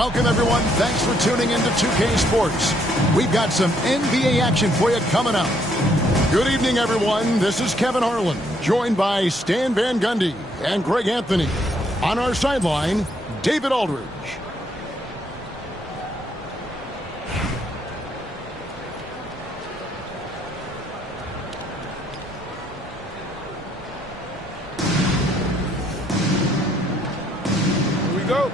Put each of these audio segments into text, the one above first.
Welcome, everyone. Thanks for tuning into 2K Sports. We've got some NBA action for you coming up. Good evening, everyone. This is Kevin Harlan, joined by Stan Van Gundy and Greg Anthony. On our sideline, David Aldridge. Here we go.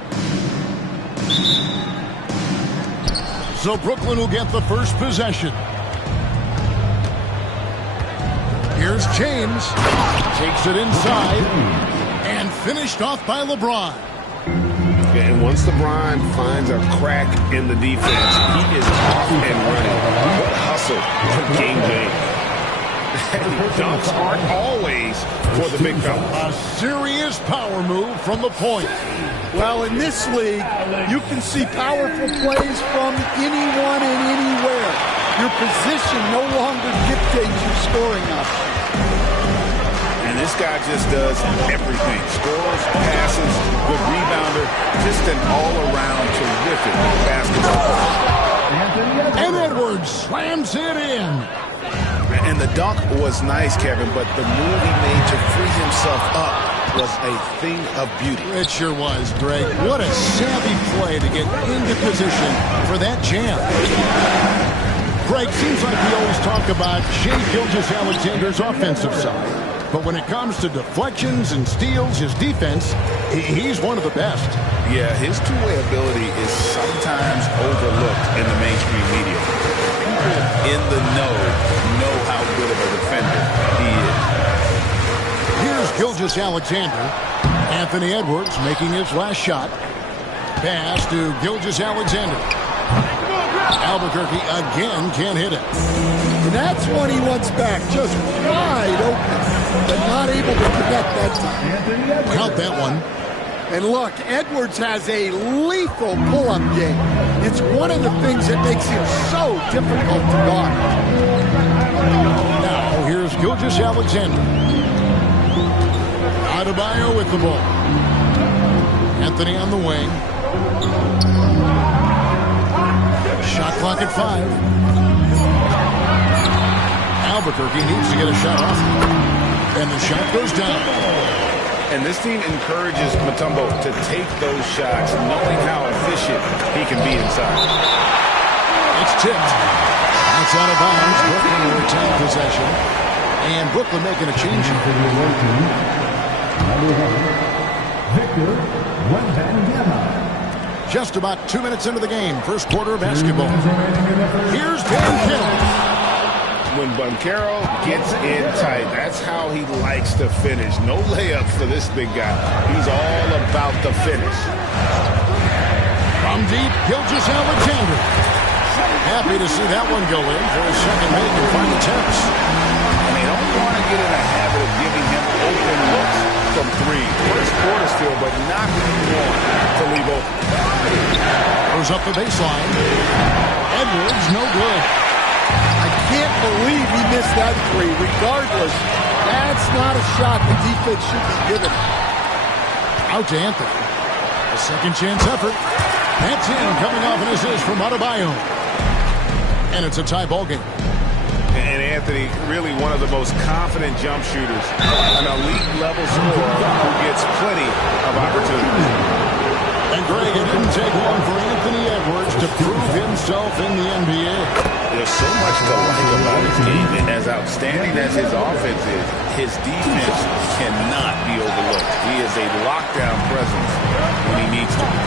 So Brooklyn will get the first possession. Here's James. Takes it inside. And finished off by LeBron. And once LeBron finds a crack in the defense, he is off and running. What hustle from King James. Dunks aren't always for the big fella. A serious power move from the point. Well, in this league, you can see powerful plays from anyone and anywhere. Your position no longer dictates your scoring options. And this guy just does everything. Scores, passes, good rebounder, just an all-around terrific basketball player. And Edwards slams it in. And the dunk was nice, Kevin, but the move he made to free himself up was a thing of beauty. It sure was, Greg. What a savvy play to get into position for that jam. Greg, seems like we always talk about Shai Gilgeous-Alexander's offensive side. But when it comes to deflections and steals, his defense, he's one of the best. Yeah, his two-way ability is sometimes overlooked in the mainstream media. People in the know how good of a defender he is. Here's Gilgeous-Alexander. Anthony Edwards making his last shot. Pass to Gilgeous-Alexander. Albuquerque again can't hit it. And that's one he wants back, just wide open, but not able to connect that time. Count that one. And look, Edwards has a lethal pull-up game. It's one of the things that makes him so difficult to guard. Now, here's Gilgeous-Alexander. Adebayo with the ball. Anthony on the wing. Shot clock at 5. Albuquerque needs to get a shot off. And the shot goes down. And this team encourages Mutombo to take those shots, knowing how efficient he can be inside. It's tipped. That's out of bounds. Brooklyn will retain possession. And Brooklyn making a change. Just about 2 minutes into the game. First quarter of basketball. Here's Banchero. When Banchero gets in tight, that's how he likes to finish. No layup for this big guy. He's all about the finish. From deep, Gilgeous-Alexander. Happy to see that one go in for his second make in 5 attempts. And they don't want to get in a habit of giving him open looks from 3. First quarter still, but not anymore to leave open. Goes up the baseline. Edwards, no good. I can't believe he missed that 3. Regardless, that's not a shot the defense should be given. Out to Anthony. A second chance effort. That's in, coming off an assist from Adebayo. And it's a tie ball game. And Anthony, really one of the most confident jump shooters. An elite level scorer who gets plenty of opportunities. And Greg, it didn't take long for Anthony Edwards to prove himself in the NBA. There's so much to like about his game, and as outstanding as his offense is, his defense cannot be overlooked. He is a lockdown presence when he needs to be.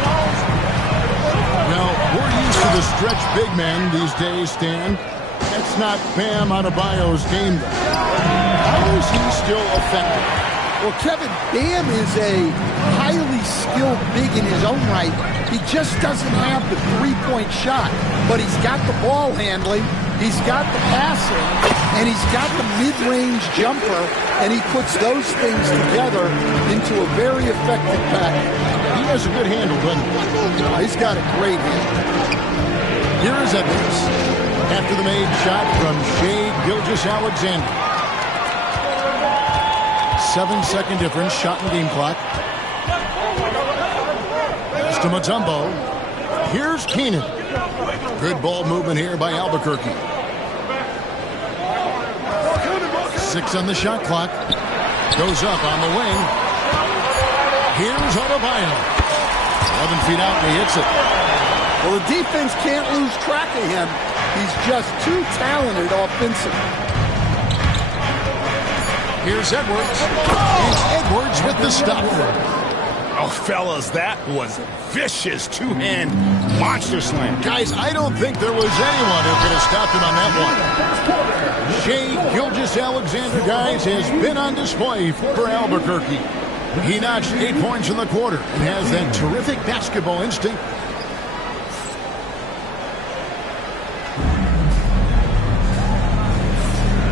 Now, we're used to the stretch big man these days, Stan. That's not Bam Adebayo's game, though. How is he still effective? Well, Kevin, Bam is a highly skilled big in his own right. He just doesn't have the three-point shot, but he's got the ball handling, he's got the passing, and he's got the mid-range jumper, and he puts those things together into a very effective package. He has a good handle, doesn't he? He's got a great handle. Here is Edwards after the made shot from Shai Gilgeous-Alexander. 7-second difference, shot and game clock. Pass to Mutombo. Here's Keenan. Good ball movement here by Albuquerque. 6 on the shot clock. Goes up on the wing. Here's Adebayo. 11 feet out, and he hits it. Well, the defense can't lose track of him. He's just too talented offensively. Here's Edwards. And Edwards with the stop. Oh, fellas, that was vicious two-hand monster slam. Guys, I don't think there was anyone who could have stopped him on that one. Shai Gilgeous-Alexander, guys, has been on display for Albuquerque. He notched 8 points in the quarter and has that terrific basketball instinct.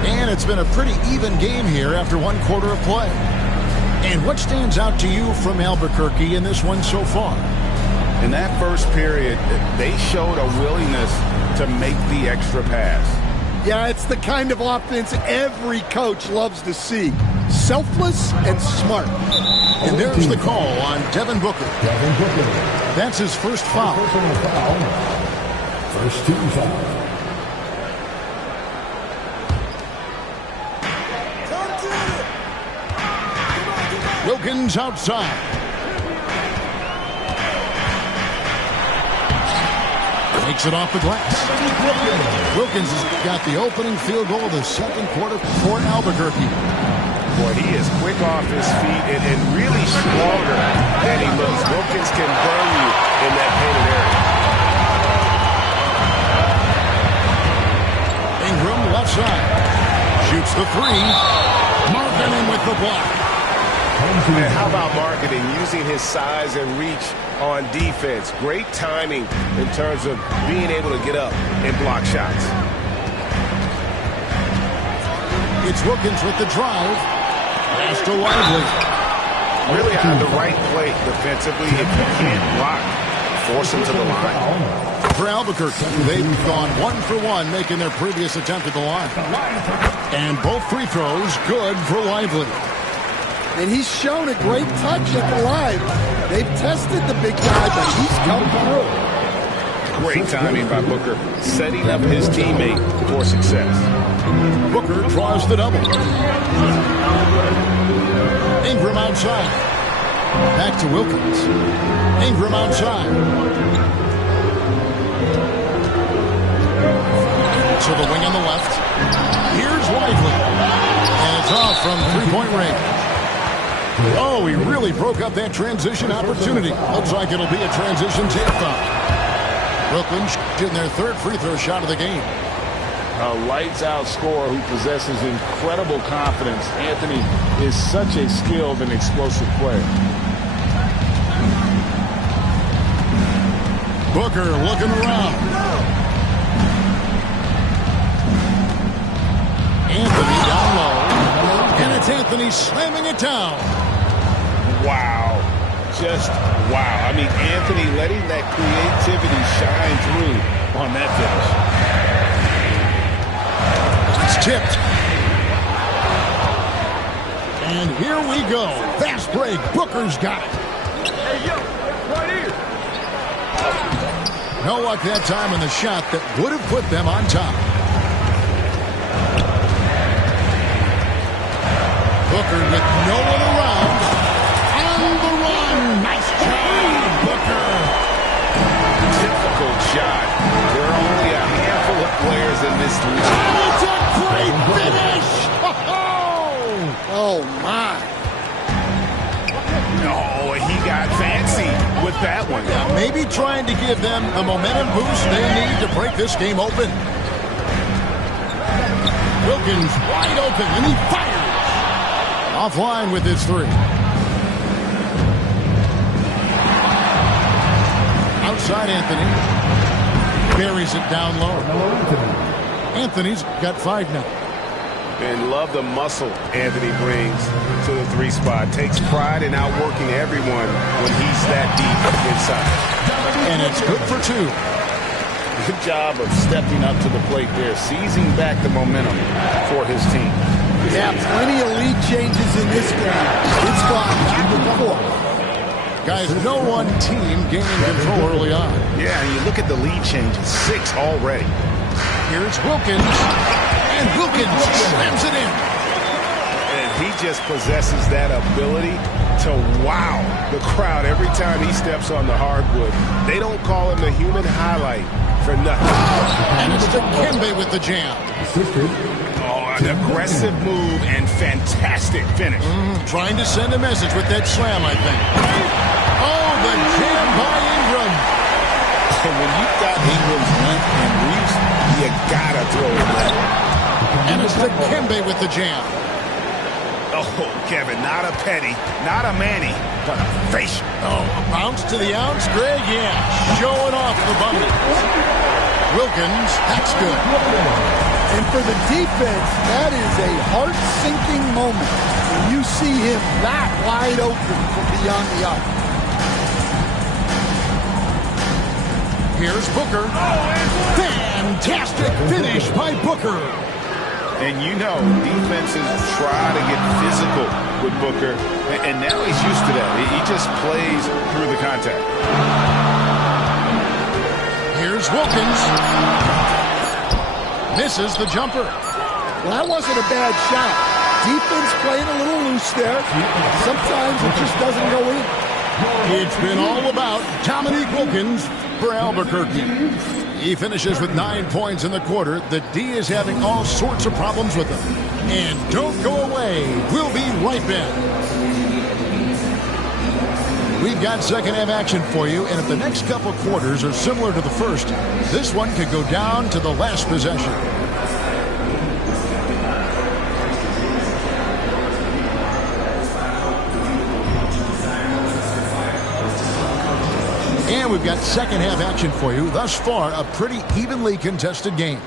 And it's been a pretty even game here after 1 quarter of play. And what stands out to you from Albuquerque in this one so far? In that first period, they showed a willingness to make the extra pass. Yeah, it's the kind of offense every coach loves to see. Selfless and smart. And there's the call on Devin Booker. That's his first foul. First team foul. Wilkins outside. Makes it off the glass. Wilkins has got the opening field goal of the second quarter for Albuquerque. Boy, he is quick off his feet and really stronger than he looks. Wilkins can burn you in that painted area. Ingram left side. Shoots the 3. Markkanen with the block. Man, how about marketing, using his size and reach on defense? Great timing in terms of being able to get up and block shots. It's Wilkins with the drive. Pass to Lively. Really on the right plate defensively. If you can't block, force him to the line. For Albuquerque, they've gone 1 for 1, making their previous attempt at the line. And both free throws good for Lively. And he's shown a great touch at the line. They've tested the big guy, but he's come through. Great timing by Booker, setting up his teammate for success. Booker draws the double. Ingram outside. Back to Wilkins. Ingram outside. To the wing on the left. Here's Lively. And it's off from three-point range. Oh, he really broke up that transition opportunity. Looks like it'll be a transition tip foul. Brooklyn shooting their 3rd free throw shot of the game. A lights-out scorer who possesses incredible confidence. Anthony is such a skilled and explosive player. Booker looking around. Anthony down low. And it's Anthony slamming it down. Wow. Just wow. I mean, Anthony letting that creativity shine through on that finish. It's tipped. And here we go. Fast break. Booker's got it. Hey, yo, right here. No luck that time in the shot that would have put them on top. Booker with no one around. On the run. Nice job, Booker. Difficult shot. There are only a handful of players in this league. Oh, it's a great finish. Oh, my. No, he got fancy with that one. Yeah, maybe trying to give them the momentum boost they need to break this game open. Wilkins wide open, and he fires. Offline with his 3. Outside Anthony. Carries it down low. Anthony's got 5 now. And love the muscle Anthony brings to the 3 spot. Takes pride in outworking everyone when he's that deep inside. And it's good for 2. Good job of stepping up to the plate there, seizing back the momentum for his team. Yeah, plenty of lead changes in this game. It's gone back and forth. Guys, no one team gaining control early on. Yeah, and you look at the lead changes, 6 already. Here's Wilkins, and Wilkins slams it in. And he just possesses that ability to wow the crowd every time he steps on the hardwood. They don't call him the human highlight for nothing. And it's Dikembe with the jam. Oh, an aggressive move and fantastic finish. Trying to send a message with that slam, I think. Oh, the jam by Ingram. And when you've got Ingram's length and reach, you gotta throw it back. And it's Dikembe with the jam. Oh, Kevin, not a petty, not a Manny, but a facial. Oh, a bounce to the ounce, Greg, yeah. Showing off the bundle. Wilkins, that's good. And for the defense, that is a heart-sinking moment when you see him that wide open from beyond the arc. Here's Booker. Fantastic finish by Booker. And you know, defenses try to get physical with Booker, and now he's used to that. He just plays through the contact. Here's Wilkins. Misses the jumper. Well, that wasn't a bad shot. Defense playing a little loose there. Sometimes it just doesn't go in. It's been all about Dominique Wilkins for Albuquerque. He finishes with 9 points in the quarter. The D is having all sorts of problems with him. And don't go away. We'll be right back. We've got second half action for you, and if the next couple quarters are similar to the first, this one could go down to the last possession. And we've got second half action for you. Thus far, a pretty evenly contested game.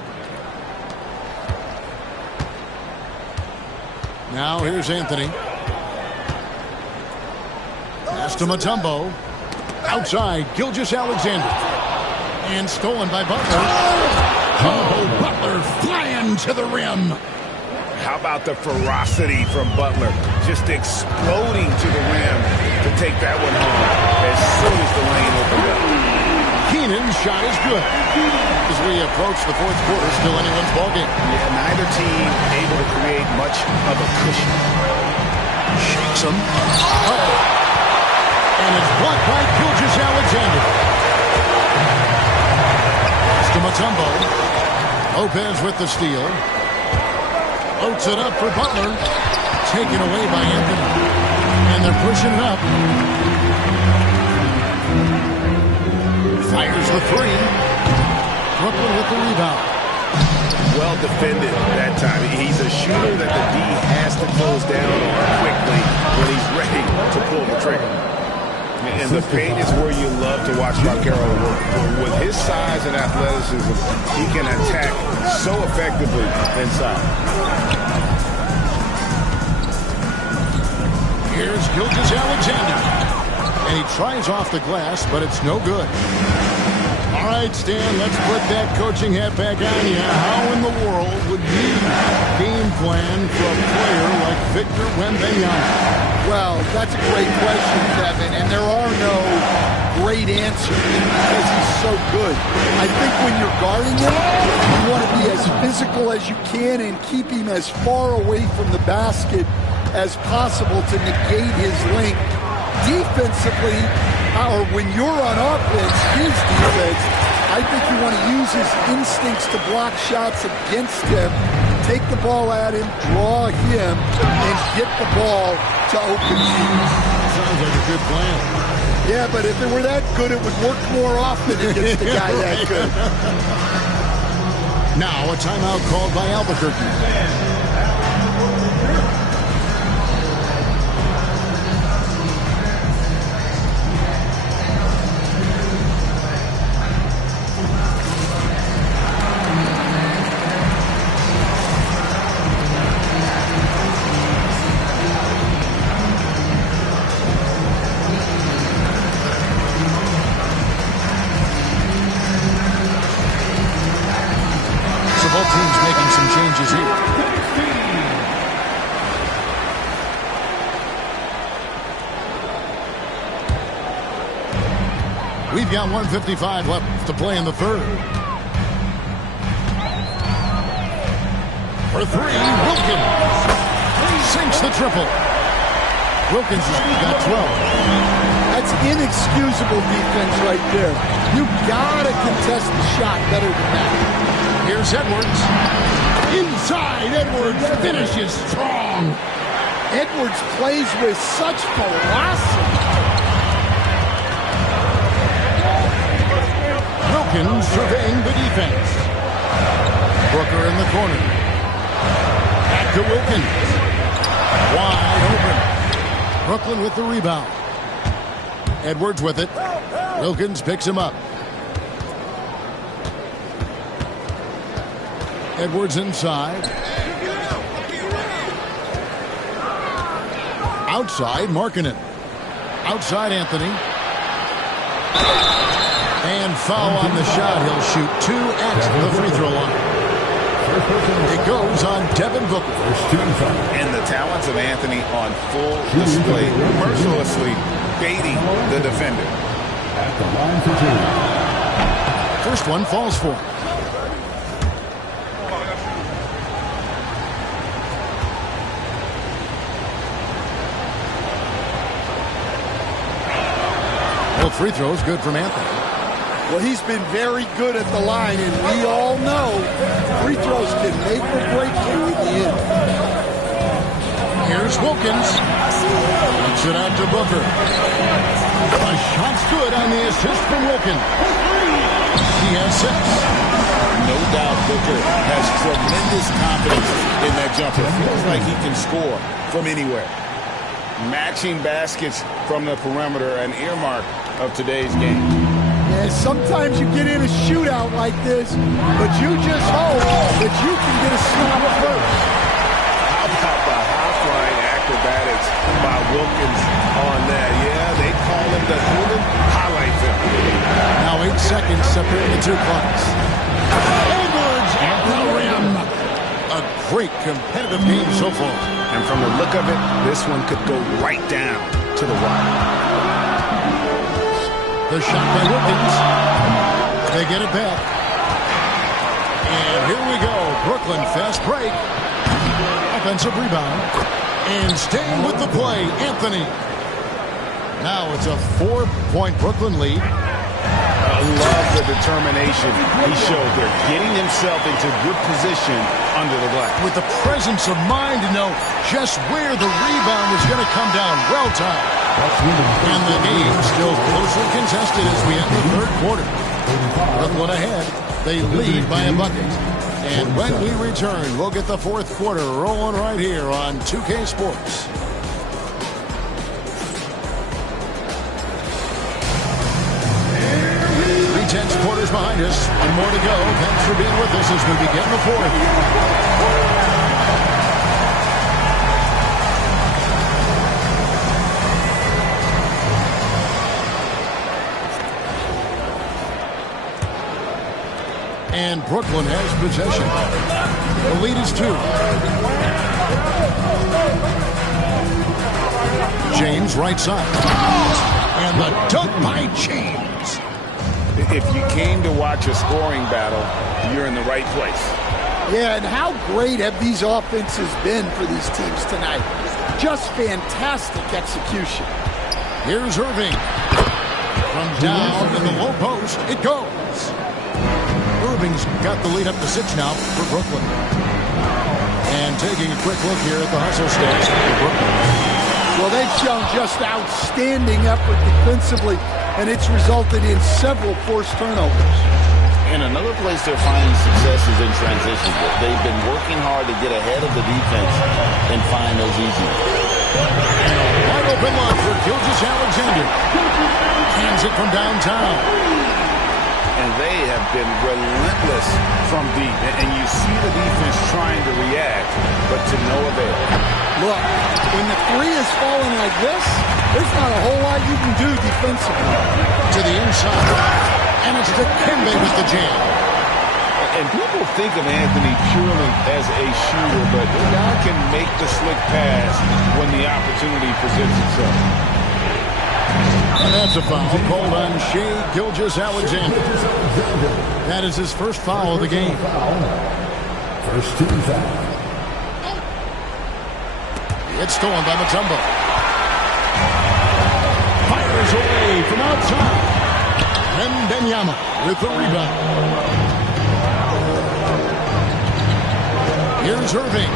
Now here's Anthony. Pass to Mutombo. Outside, Gilgeous-Alexander. And stolen by Butler. Oh, Butler flying to the rim. How about the ferocity from Butler? Just exploding to the rim to take that one home as soon as the lane opened up. Keenan's shot is good. As we approach the fourth quarter, still anyone's ballgame. Yeah, neither team able to create much of a cushion. Shakes him. And it's blocked by Gilgeous-Alexander. Pass to Mutombo. Lopez with the steal. Floats it up for Butler. Taken away by Anthony. And they're pushing it up. Fires the three. Brooklyn with the rebound. Well defended that time. He's a shooter that the D has to close down on quickly when he's ready to pull the trigger. And the paint is where you love to watch Marquero work. With his size and athleticism, he can attack so effectively inside. Here's Gilgeous-Alexander. And he tries off the glass, but it's no good. All right, Stan, let's put that coaching hat back on you. How in the world would you game plan for a player like Victor Wembanyama? Well, that's a great question, Kevin, and there are no great answers because he's so good. I think when you're guarding him, you want to be as physical as you can and keep him as far away from the basket as possible to negate his length. Defensively, or when you're on offense, his defense, I think you want to use his instincts to block shots against him, take the ball at him, draw him, and get the ball to open shooters. Sounds like a good plan. Yeah, but if it were that good, it would work more often against a guy that good. Now a timeout called by Albuquerque. Both teams making some changes here. We've got 1:55 left to play in the third. For three, Wilkins sinks the triple. Wilkins has got 12. That's inexcusable defense right there. You gotta contest the shot better than that. Here's Edwards. Inside, Edwards finishes strong. Edwards plays with such velocity. Wilkins surveying the defense. Booker in the corner. Back to Wilkins. Wide open. Brooklyn with the rebound. Edwards with it. Wilkins picks him up. Edwards inside. Outside, Markkanen. Outside, Anthony. And foul on the shot. He'll shoot two at the free throw line. It goes on Devin Booker. And the talents of Anthony on full display, mercilessly baiting the defender. At the line for two. First one falls for him. Both free throws good from Anthony. Well, he's been very good at the line, and we all know free throws can make or break you in the end. Here's Wilkins. Kicks it out to Booker. A shot's good on the assist from Wilkins. He has 6. No doubt Booker has tremendous confidence in that jumper. Feels like he can score from anywhere. Matching baskets from the perimeter, an earmark of today's game. Yeah, sometimes you get in a shootout like this, but you just hope that you can get a snap first. How about the hotline acrobatics by Wilkins on that? Yeah, they call him the human highlight film. Now 8 seconds separating the two clocks. Edwards at the rim. A great competitive game so far. And from the look of it, this one could go right down to the wire. The shot by Wilkins. They get it back. And here we go. Brooklyn fast break. Offensive rebound. And staying with the play, Anthony. Now it's a 4-point Brooklyn lead. I love the determination he showed there, getting himself into good position under the glass. With the presence of mind to know just where the rebound is going to come down. Well timed. And the game still closely contested as we enter the third quarter. Brooklyn ahead. They lead by a bucket. And when we return, we'll get the fourth quarter rolling right here on 2K Sports. 3 quarters behind us. One more to go. Thanks for being with us as we begin the fourth. And Brooklyn has possession. The lead is 2. James right side. And the dunk by James. If you came to watch a scoring battle, you're in the right place. Yeah, and how great have these offenses been for these teams tonight? Just fantastic execution. Here's Irving. From down in the low post, it goes. Irving's got the lead up to 6 now for Brooklyn. And taking a quick look here at the hustle stats for Brooklyn. Well, they've shown just outstanding effort defensively, and it's resulted in several forced turnovers. And another place they're finding success is in transition. They've been working hard to get ahead of the defense and find those easy ones. Wide open look for Gilgeous-Alexander. Hands it from downtown. And they have been relentless from deep. And you see the defense trying to react, but to no avail. Look, when the three is falling like this, there's not a whole lot you can do defensively. To the inside. And it's Dikembe with the jam. And people think of Anthony purely as a shooter, but the guy can make the slick pass when the opportunity presents itself. And that's a foul called on Shai Gilgeous-Alexander. That is his first foul of the game. First team foul. It's stolen by Mutombo. Fires away from outside. Wembanyama with the rebound. Here's Irving.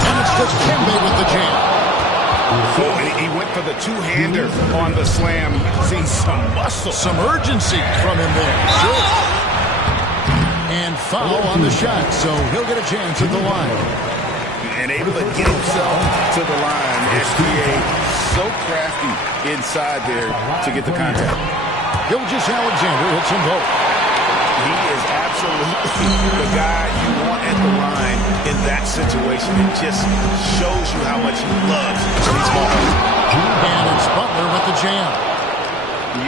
And it's just Kembe with the jam. Oh, and he went for the two-hander on the slam. See some muscle. Some urgency from him there. Sure. And foul on the shot, so he'll get a chance at the line. And able to get himself to the line. SBA so crafty inside there to get the contact. Gilgeous-Alexander hits them both. He is absolutely the guy you want at the line in that situation. It just shows you how much he loves these balls. And it's Butler with the jam.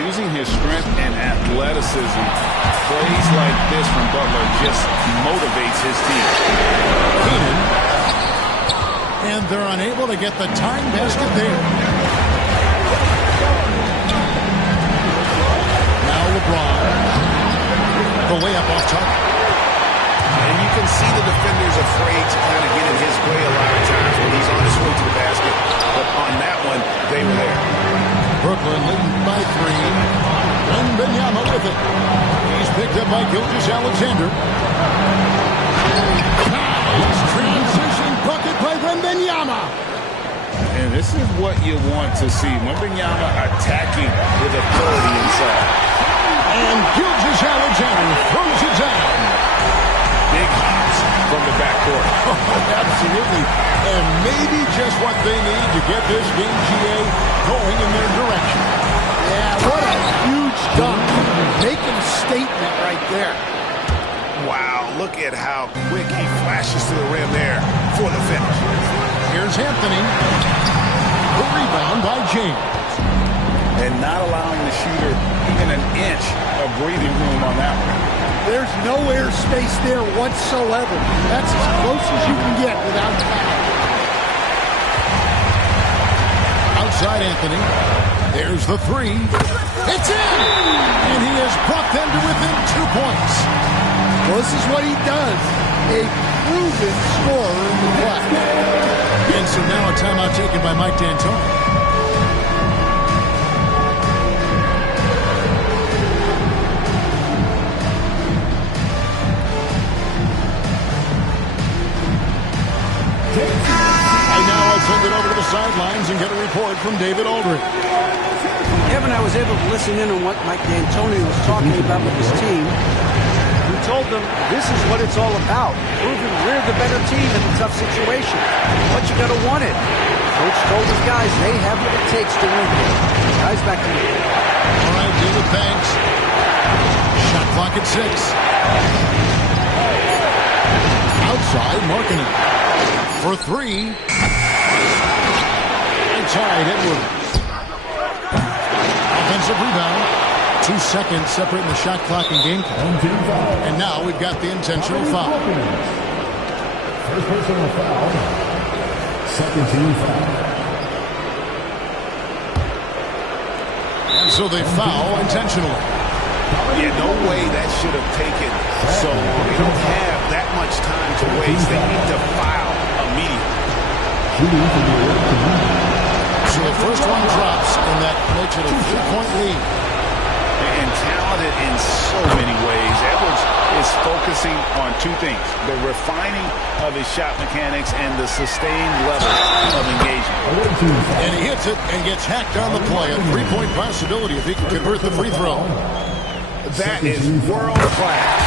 Using his strength and athleticism, plays like this from Butler just motivates his team. Keenan. And they're unable to get the tying basket there. Now LeBron. The layup off top. And you can see the defenders afraid to kind of get in his way a lot of times when he's on his way to the basket. But on that one, they were there. Brooklyn leading by 3. Wembanyama with it. He's picked up by Gilgeous-Alexander. Nice transition bucket by Wembanyama. And this is what you want to see. Wembanyama attacking with authority inside. And Gilgeous-Alexander throws it down. Big hops from the backcourt. Absolutely. And maybe just what they need to get this game, GA, going in their direction. Yeah, what a huge dunk. Making a statement right there. Wow, look at how quick he flashes to the rim there for the finish. Here's Anthony. The rebound by James. And not allowing the shooter even an inch of breathing room on that one. There's no air space there whatsoever. That's as close as you can get without foul. Outside Anthony. There's the 3. It's in! And he has brought them to within 2 points. Well, this is what he does. A proven scorer in the play. And so now a timeout taken by Mike D'Antoni. Send it over to the sidelines and get a report from David Aldridge. Kevin, I was able to listen in on what Mike D'Antoni was talking about with his team. He told them this is what it's all about, proving we're the better team in a tough situation. But you got to want it. Coach told his guys they have what it takes to win here. Guys, back to you. All right, David Banks. Shot clock at 6. Outside, Markkanen. For 3. Inside, Edwards. Offensive rebound. 2 seconds separating the shot clock and game clock. And now we've got the intentional foul. First personal foul. Second team foul. And so they foul intentionally. Yeah, no way that should have taken so long. They don't have that much time to waste. They need to foul immediately. So the first one drops, and that makes it a 3-point lead. And talented in so many ways. Edwards is focusing on 2 things. The refining of his shot mechanics and the sustained level of engagement. And he hits it and gets hacked on the play. A 3-point possibility if he can convert the free throw. That is world class.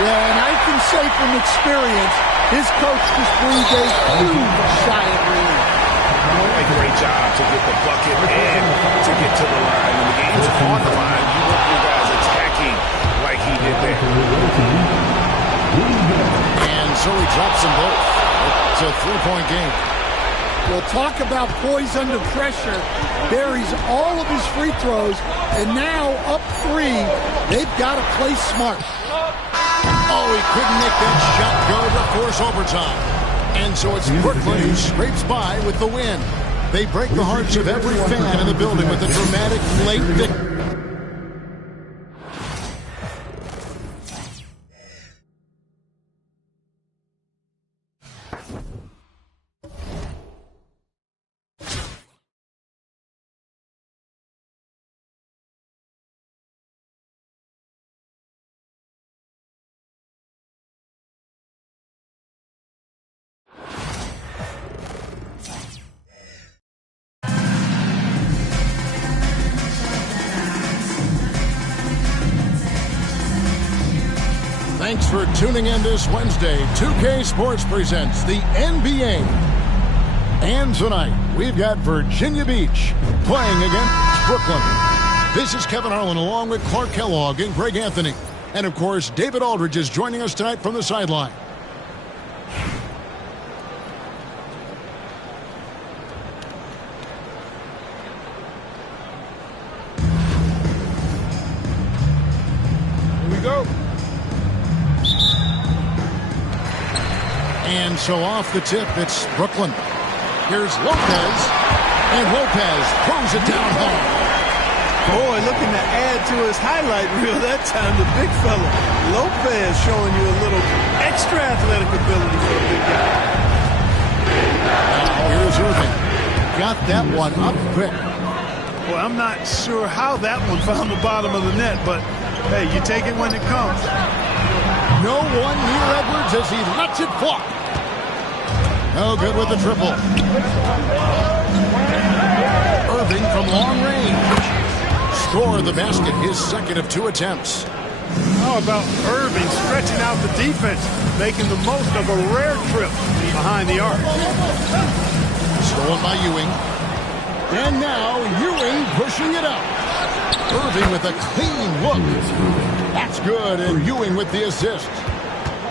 Yeah, and I can say from experience, his coach just breathed a huge sigh of relief. A great job to get the bucket and to get to the line. When the game's on the line, you want your guys attacking like he did there. And so he drops them both. It's a 3-point game. Well, talk about poise under pressure. Buries all of his free throws, and now up 3. They've got to play smart. Oh, he couldn't make that shot go to force overtime. And so it's Brooklyn who scrapes by with the win. They break the hearts of every fan in the building with a dramatic late victory. Thanks for tuning in this Wednesday. 2K Sports presents the NBA. And tonight, we've got Virginia Beach playing against Brooklyn. This is Kevin Harlan along with Clark Kellogg and Greg Anthony. And, of course, David Aldridge is joining us tonight from the sideline. Here we go. And so off the tip, it's Brooklyn. Here's Lopez, and Lopez throws it down home. Boy, looking to add to his highlight reel that time, the big fella. Lopez showing you a little extra athletic ability for a big guy. Now here's Irving. Got that one up quick. Well, I'm not sure how that one found the bottom of the net, but, hey, you take it when it comes. No one near Edwards as he lets it flop. No good with the triple. Irving from long range. Score the basket, his second of 2 attempts. How about Irving stretching out the defense, making the most of a rare trip behind the arc. Stolen by Ewing. And now Ewing pushing it up. Irving with a clean look. That's good, and Ewing with the assist.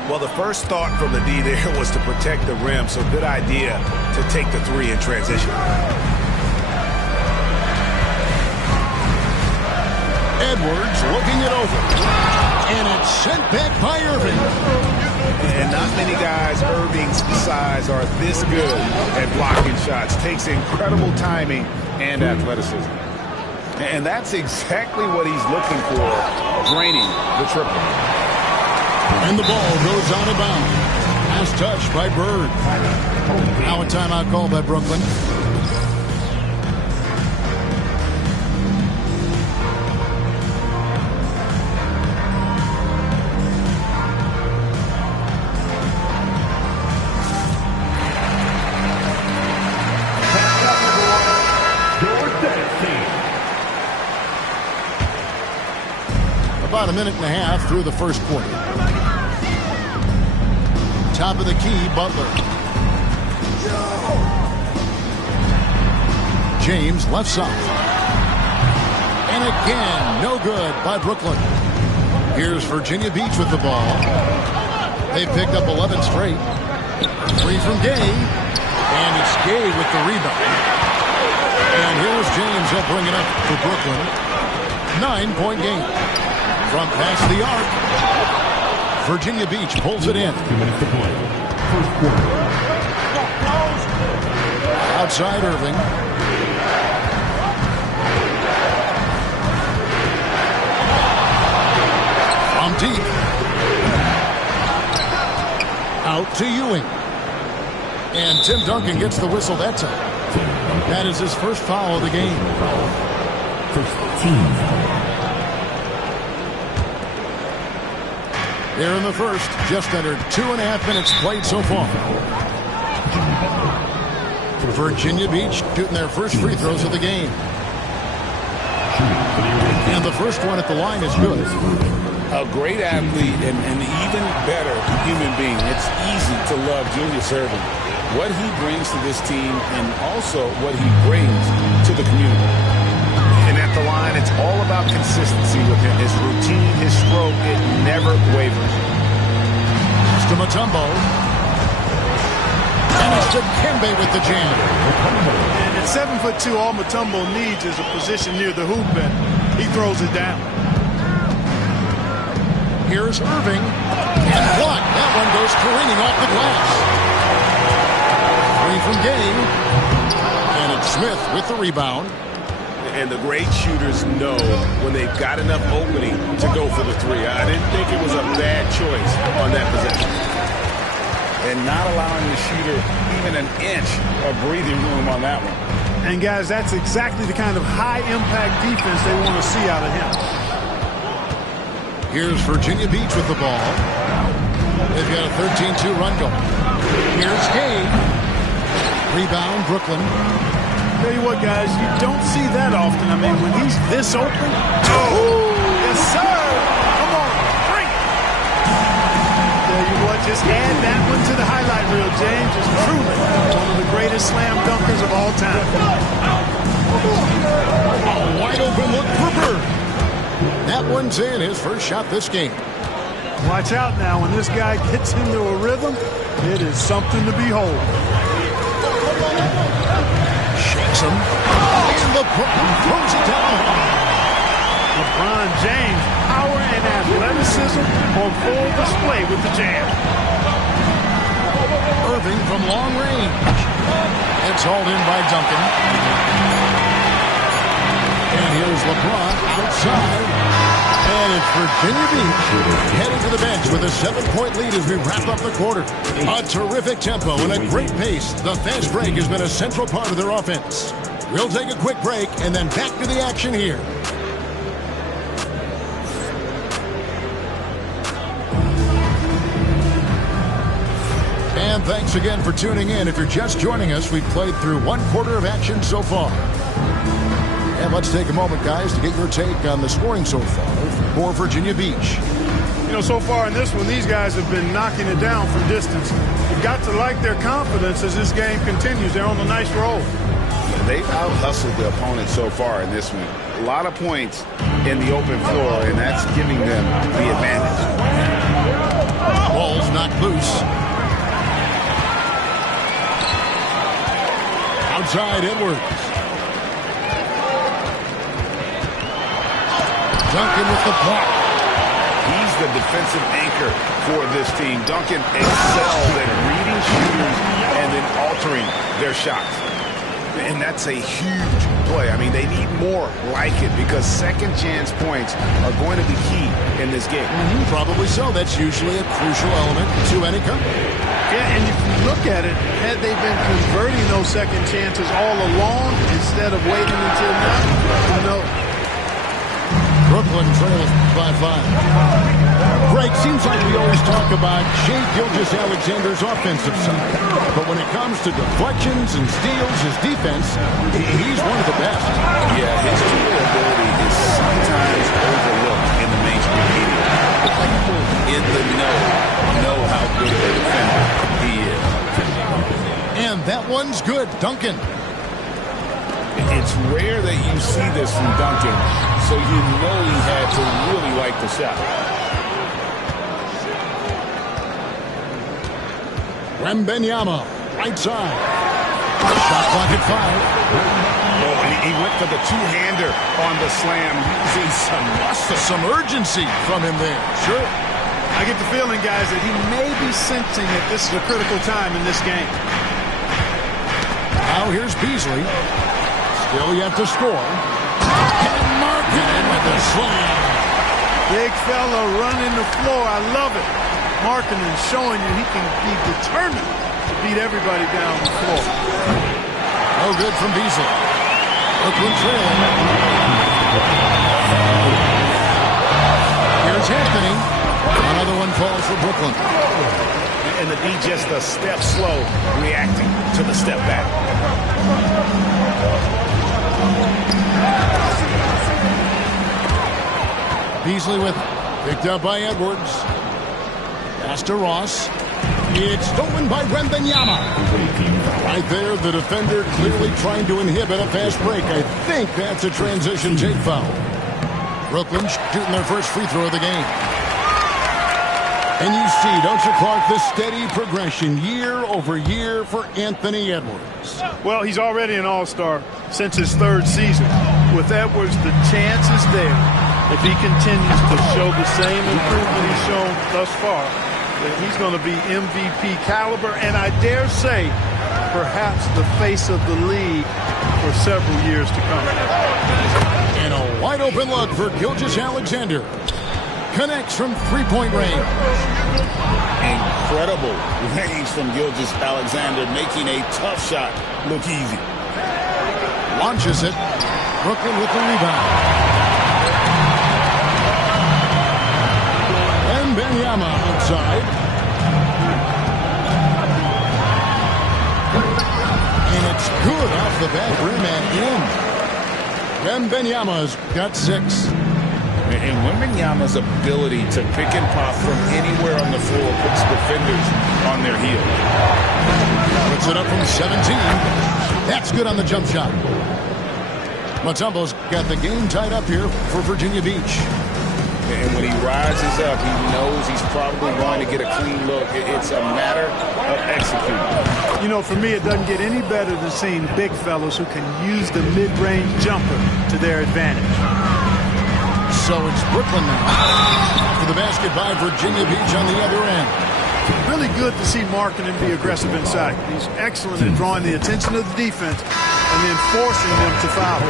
Well, the first thought from the D there was to protect the rim, so good idea to take the 3 in transition. Edwards looking it over. And it's sent back by Irving. And not many guys Irving's size are this good at blocking shots. Takes incredible timing and athleticism. And that's exactly what he's looking for, draining the triple. And the ball goes out of bounds. Last touch by Bird. Now a timeout called by Brooklyn. About a minute and a half through the first quarter. Top of the key, Butler. James left side. And again, no good by Brooklyn. Here's Virginia Beach with the ball. They picked up 11 straight. 3 from Gay. And it's Gay with the rebound. And here's James. He'll bring it up for Brooklyn. 9-point game. From past the arc, Virginia Beach pulls it in. 2 minutes to play. First quarter. Outside Irving. From deep. Out to Ewing. And Tim Duncan gets the whistle that time. That is his first foul of the game. First team. Here in the first, just under 2.5 minutes played so far. Virginia Beach shooting their first free throws of the game. And the first one at the line is good. A great athlete and an even better human being. It's easy to love Julius Irving. What he brings to this team and also what he brings to the community. And at the line, it's all about consistency with him. His routine, his stroke, it never wavers. It's to Mutombo. And it's to Kembe with the jam. And at 7'2", all Mutombo needs is a position near the hoop, and he throws it down. Here's Irving. And what? That one goes careening off the glass. 3 from Gay. And a Smith with the rebound. And the great shooters know when they've got enough opening to go for the three. I didn't think it was a bad choice on that possession. And not allowing the shooter even an inch of breathing room on that one. And, guys, that's exactly the kind of high-impact defense they want to see out of him. Here's Virginia Beach with the ball. They've got a 13-2 run going. Here's Hay. Rebound, Brooklyn. Tell you what, guys, you don't see that often. I mean, when he's this open. Oh, yes, sir. Come on, bring it. Tell you what, just add that one to the highlight reel. James is truly one of the greatest slam dunkers of all time. A wide open look for Bird. That one's in, his first shot this game. Watch out now. When this guy gets into a rhythm, it is something to behold. Shakes him. And LeBron throws it down. LeBron James, power and athleticism on full display with the jam. Irving from long range. It's hauled in by Duncan. And here's LeBron outside. And it's Virginia Beach heading to the bench with a 7-point lead as we wrap up the quarter. A terrific tempo and a great pace. The fast break has been a central part of their offense. We'll take a quick break and then back to the action here. And thanks again for tuning in. If you're just joining us, we've played through one quarter of action so far. And let's take a moment, guys, to get your take on the scoring so far for Virginia Beach. You know, so far in this one, these guys have been knocking it down from distance. You've got to like their confidence as this game continues. They're on a nice roll. They've out-hustled the opponent so far in this one. A lot of points in the open floor, and that's giving them the advantage. Ball's knocked loose. Outside Edwards. Duncan with the block. He's the defensive anchor for this team. Duncan excels at reading shooters and then altering their shots. And that's a huge play. I mean, they need more like it because second chance points are going to be key in this game. Probably so. That's usually a crucial element to any comeback. Yeah, and if you look at it, had they been converting those second chances all along instead of waiting until now, who knows? Brooklyn trailing by 5. Greg, seems like we always talk about Shai Gilgeous-Alexander's offensive side. But when it comes to deflections and steals, his defense, he's one of the best. Yeah, his durability is sometimes overlooked in the mainstream media. The people in the know how good of a defender he is. And that one's good. Duncan. It's rare that you see this from Duncan, so you know he had to really like the shot. Wembanyama, right side. Shot clock at 5. Oh, and he went for the two-hander on the slam, using some muscle. Some urgency from him there. Sure. I get the feeling, guys, that he may be sensing that this is a critical time in this game. Now here's Beasley. Still yet to score. And Markkanen with the slam. Big fella running the floor. I love it. Markkanen showing you he can be determined to beat everybody down the floor. No good from Beasley. Brooklyn trailing. Here's Anthony. Another one falls for Brooklyn. And the D just a step slow, reacting to the step back. Beasley with picked up by Edwards. Pass to Ross. It's stolen by Wembanyama. Right there, the defender clearly trying to inhibit a fast break. I think that's a transition take foul. Brooklyn shooting their first free throw of the game. And you see, don't you, Clark, the steady progression year over year for Anthony Edwards. Well, he's already an all-star since his third season. With Edwards, the chance is there. If he continues to show the same improvement he's shown thus far, that he's going to be MVP caliber, and I dare say perhaps the face of the league for several years to come. And a wide open look for Gilgeous-Alexander. Connects from three-point range. Incredible range from Gilgeous-Alexander, making a tough shot look easy. Launches it. Brooklyn with the rebound. And Benyama outside. And it's good off the back rim and in. And Benyama's got 6. And Wembanyama's ability to pick and pop from anywhere on the floor puts defenders on their heels. Puts it up from 17. That's good on the jump shot. Mutombo's got the game tied up here for Virginia Beach. And when he rises up, he knows he's probably going to get a clean look. It's a matter of executing. You know, for me, it doesn't get any better than seeing big fellows who can use the mid-range jumper to their advantage. So it's Brooklyn now. For the basket by Virginia Beach on the other end. Really good to see marking him be aggressive inside. He's excellent in drawing the attention of the defense and then forcing them to foul.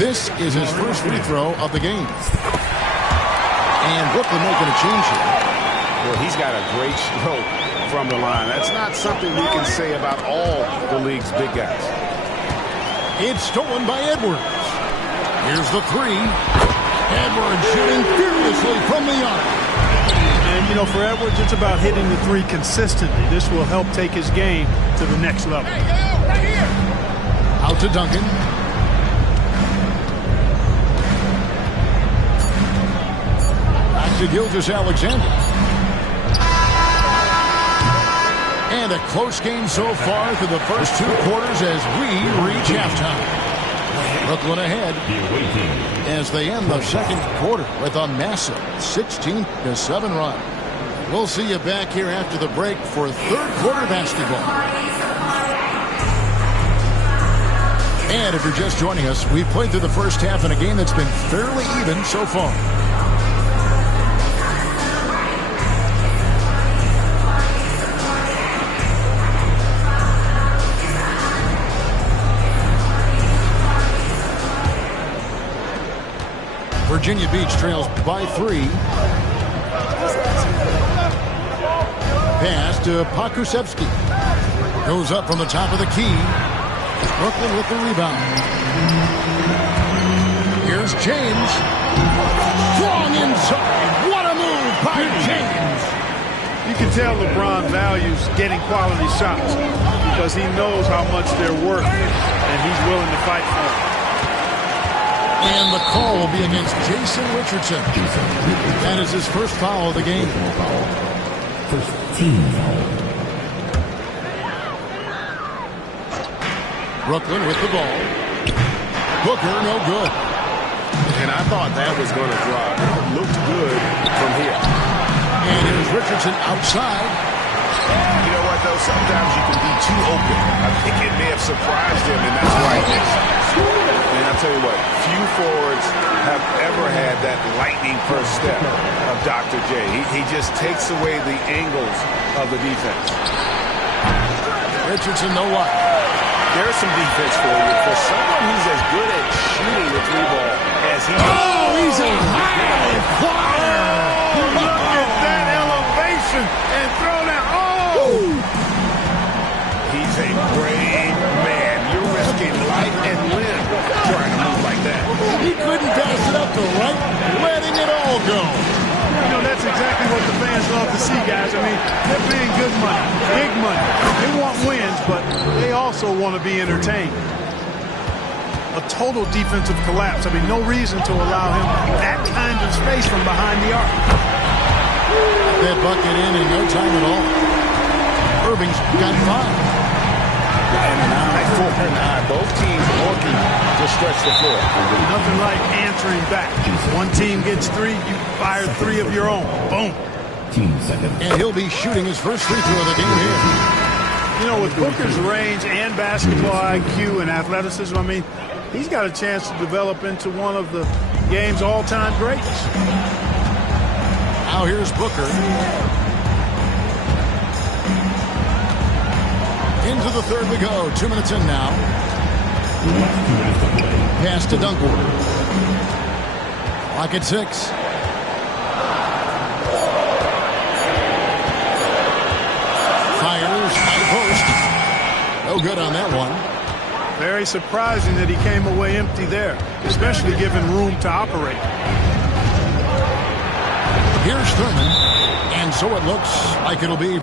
This is his first free throw of the game. And Brooklyn making a change here. Well, he's got a great stroke from the line. That's not something we can say about all the league's big guys. It's stolen by Edwards. Here's the three. Edwards shooting fearlessly from the arc. And, you know, for Edwards, it's about hitting the three consistently. This will help take his game to the next level. Right here. Out to Duncan. Back to Gilgeous-Alexander. And a close game so far through the first 2 quarters as we reach halftime. Brooklyn ahead as they end the second quarter with a massive 16-7 run. We'll see you back here after the break for third quarter basketball. And if you're just joining us, we've played through the first half in a game that's been fairly even so far. Virginia Beach trails by 3. Pass to Pokusevski. Goes up from the top of the key. Brooklyn with the rebound. Here's James. Strong inside. What a move by James. You can tell LeBron values getting quality shots because he knows how much they're worth and he's willing to fight for them. And the call will be against Jason Richardson. That is his first foul of the game. First team foul. Brooklyn with the ball. Booker, no good. And I thought that was going to drop. It looked good from here. And here's Richardson outside. You know what, though? Sometimes you can be too open. I think it may have surprised him, and that's why he missed. And I'll tell you what, few forwards have ever had that lightning first step of Dr. J. He just takes away the angles of the defense. Richardson, no what? There's some defense for you. For someone who's as good at shooting the 3-ball as he is. Oh, he's a high flyer. Look at that elevation and throw that. Oh! He's a brave man. You're risking life and limb trying to move like that. He couldn't pass it up the right, letting it all go. You know, that's exactly what the fans love to see, guys. I mean, they're paying good money, big money. They want wins, but they also want to be entertained. A total defensive collapse. I mean, no reason to allow him that kind of space from behind the arc. That bucket in no time at all. Irving's got 5. And an eye for an eye. Both teams working to stretch the floor. Nothing like answering back. One team gets 3, you fire 3 of your own. Boom. 15 seconds. And he'll be shooting his first free throw of the game here. You know, with Booker's range and basketball IQ and athleticism, I mean, he's got a chance to develop into one of the game's all-time greats. Now here's Booker. Into the third we go. 2 minutes in now. Pass to Duncan. Clock at 6. Fires. High post. No good on that one. Very surprising that he came away empty there, especially given room to operate. Here's Thurman. And so it looks like it'll be...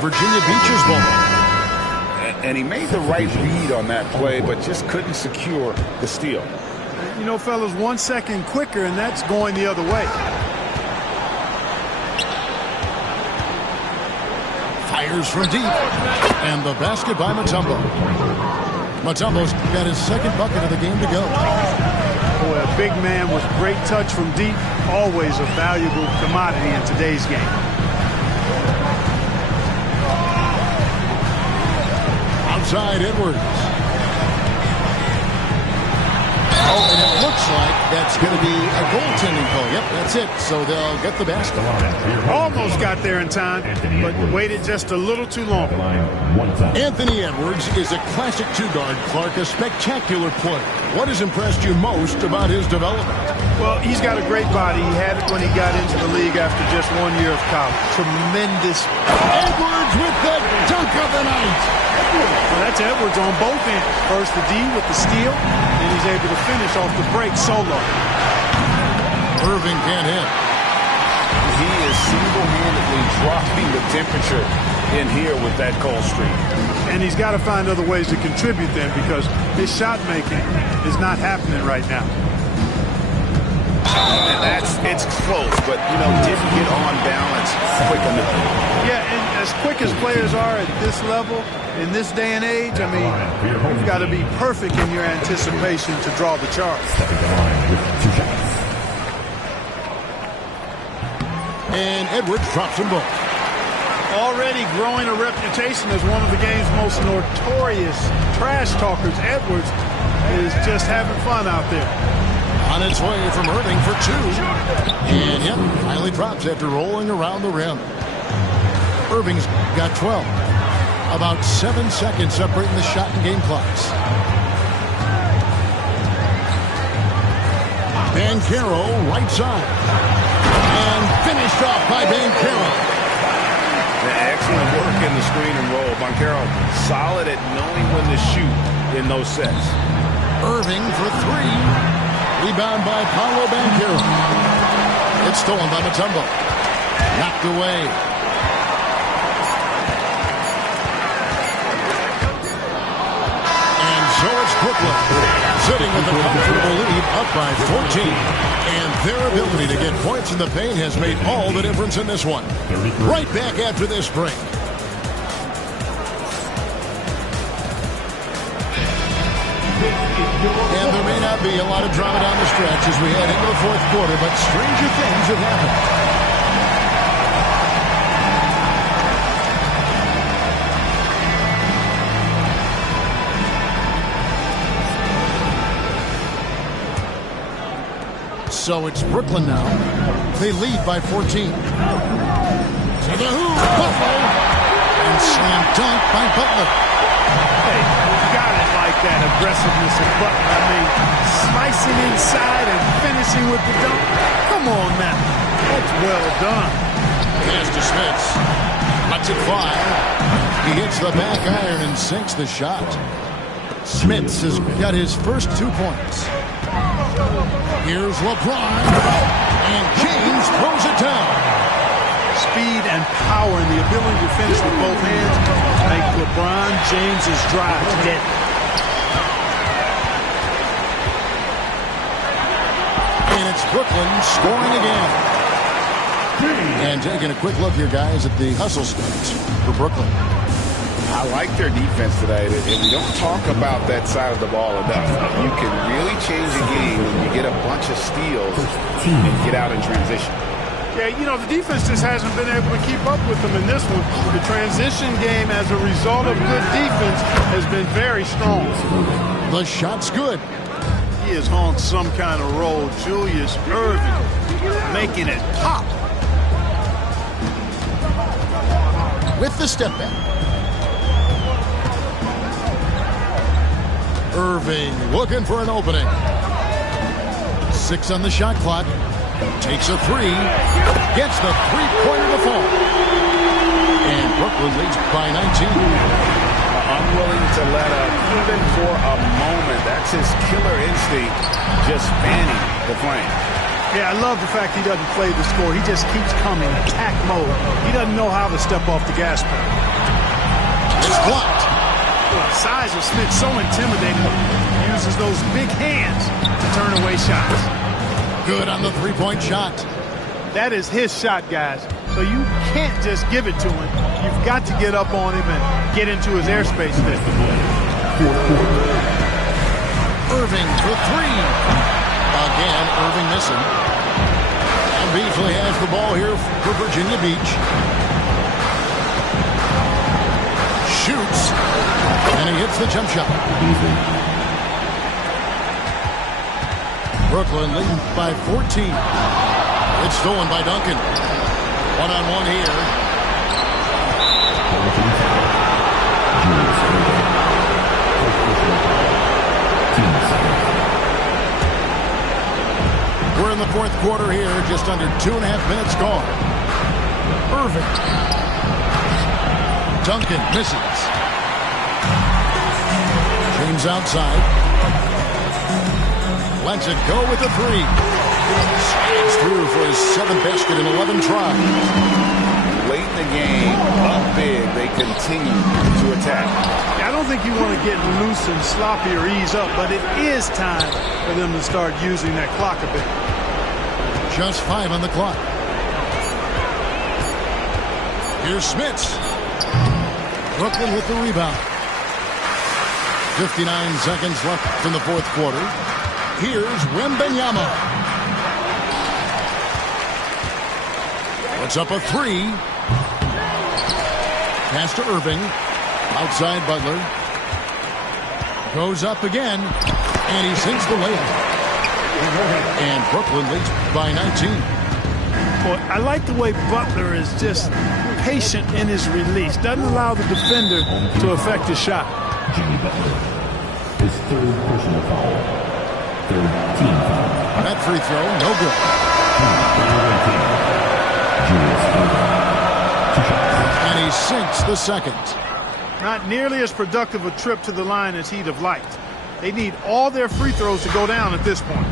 Virginia Beach's ball. And he made the right read on that play, but just couldn't secure the steal. You know, fellas, 1 second quicker, and that's going the other way. Fires from deep. And the basket by Mutombo. Mutombo's got his second bucket of the game to go. Boy, a big man with great touch from deep, always a valuable commodity in today's game. Outside Edwards. Oh, and it looks like that's going to be a goaltending call. Yep, that's it. So they'll get the basket. Almost got there in time, but waited just a little too long. Anthony Edwards is a classic two-guard, Clark, a spectacular player. What has impressed you most about his development? Well, he's got a great body. He had it when he got into the league after just 1 year of college. Tremendous. Edwards with the dunk of the night. Well, that's Edwards on both ends. First the D with the steal, and he's able to finish off the break solo. Irving can't hit. He is single-handedly dropping the temperature in here with that cold streak. And he's got to find other ways to contribute then, because his shot making is not happening right now. And it's close, but, you know, didn't get on balance quick enough. Yeah, and as quick as players are at this level, in this day and age, I mean, you've got to be perfect in your anticipation to draw the charge. And Edwards drops them both. Already growing a reputation as one of the game's most notorious trash talkers, Edwards is just having fun out there. On its way from Irving for 2. And yep, finally drops after rolling around the rim. Irving's got 12. About 7 seconds separating the shot and game clocks. Banchero, right side. And finished off by Banchero. Excellent work in the screen and roll. Banchero solid at knowing when to shoot in those sets. Irving for 3. Rebound by Paolo Banchero. It's stolen by Mutombo. Knocked away. And so it's Brooklyn, sitting with a comfortable lead, up by 14. And their ability to get points in the paint has made all the difference in this one. Right back after this break. And there may not be a lot of drama down the stretch as we head into the fourth quarter, but stranger things have happened. So it's Brooklyn now. They lead by 14. To the hoop, Butler. And slam dunk by Butler. Hey, got it like that aggressiveness of Butler. I mean, slicing inside and finishing with the dunk. Come on now. That's well done. Pass to Smits. Lets it fly. He hits the back iron and sinks the shot. Smits has got his first 2 points. Here's LeBron. And James throws it down. Speed and power and the ability to finish with both hands make LeBron James's drive deadly. And it's Brooklyn scoring again. And taking a quick look here, guys, at the hustle stats for Brooklyn. I like their defense today. And we don't talk about that side of the ball enough. You can really change a game when you get a bunch of steals and get out in transition. Yeah, you know, the defense just hasn't been able to keep up with them in this one. The transition game, as a result of good defense, has been very strong. The shot's good. He is on some kind of roll. Julius Erving making it pop. With the step back. Irving looking for an opening. 6 on the shot clock. Takes a 3. Gets the three-pointer to fall. And Brooklyn leads by 19. Unwilling to let up even for a moment. That's his killer instinct, just fanning the flame. Yeah, I love the fact he doesn't play the score. He just keeps coming, attack mode. He doesn't know how to step off the gas pedal. It's blocked. The size of Smith so intimidating. He uses those big hands to turn away shots. Good on the three-point shot. That is his shot, guys. So you can't just give it to him. You've got to get up on him and get into his airspace there. Irving for 3. Again, Irving missing. And Beasley has the ball here for Virginia Beach. Shoots. And he hits the jump shot. Brooklyn leading by 14. It's stolen by Duncan. One-on-one here. We're in the fourth quarter here, just under 2.5 minutes gone. Irving. Duncan misses. James outside. Lets it go with a 3. Slides through for his 7th basket in 11 tries. Late in the game, up big, they continue to attack. I don't think you want to get loose and sloppy or ease up, but it is time for them to start using that clock a bit. Just 5 on the clock. Here's Smits. Brooklyn with the rebound. 59 seconds left in the fourth quarter. Here's Wembanyama. Puts up a 3. Pass to Irving. Outside Butler. Goes up again. And he sinks the layup. And Brooklyn leads by 19. Boy, I like the way Butler is just patient in his release. Doesn't allow the defender to affect his shot. Jimmy Butler. His 3rd personal foul. 3rd team foul. That free throw, no good. And he sinks the second. Not nearly as productive a trip to the line as he'd have liked. They need all their free throws to go down at this point.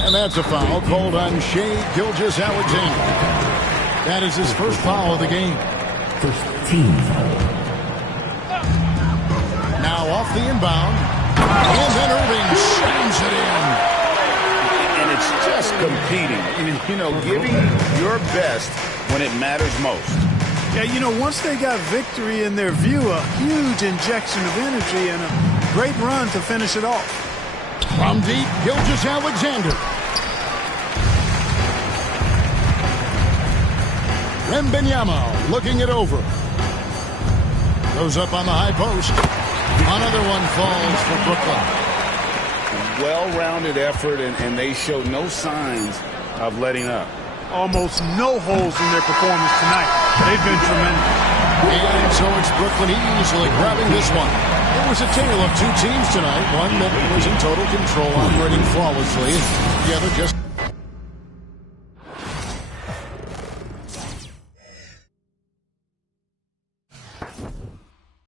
And that's a foul called on Shai Gilgeous-Alexander. That is his first foul of the game. First team foul. Now off the inbound. And then Irving slams it in. And it's just competing. You know, giving your best when it matters most. Yeah, you know, once they got victory in their view, a huge injection of energy and a great run to finish it off. From deep, Gilgeous-Alexander. Wembanyama looking it over. Goes up on the high post. Another one falls for Brooklyn. Well-rounded effort, and they show no signs of letting up. Almost no holes in their performance tonight. They've been tremendous. And so it's Brooklyn easily grabbing this one. It was a tale of 2 teams tonight. One that was in total control, operating flawlessly. The other just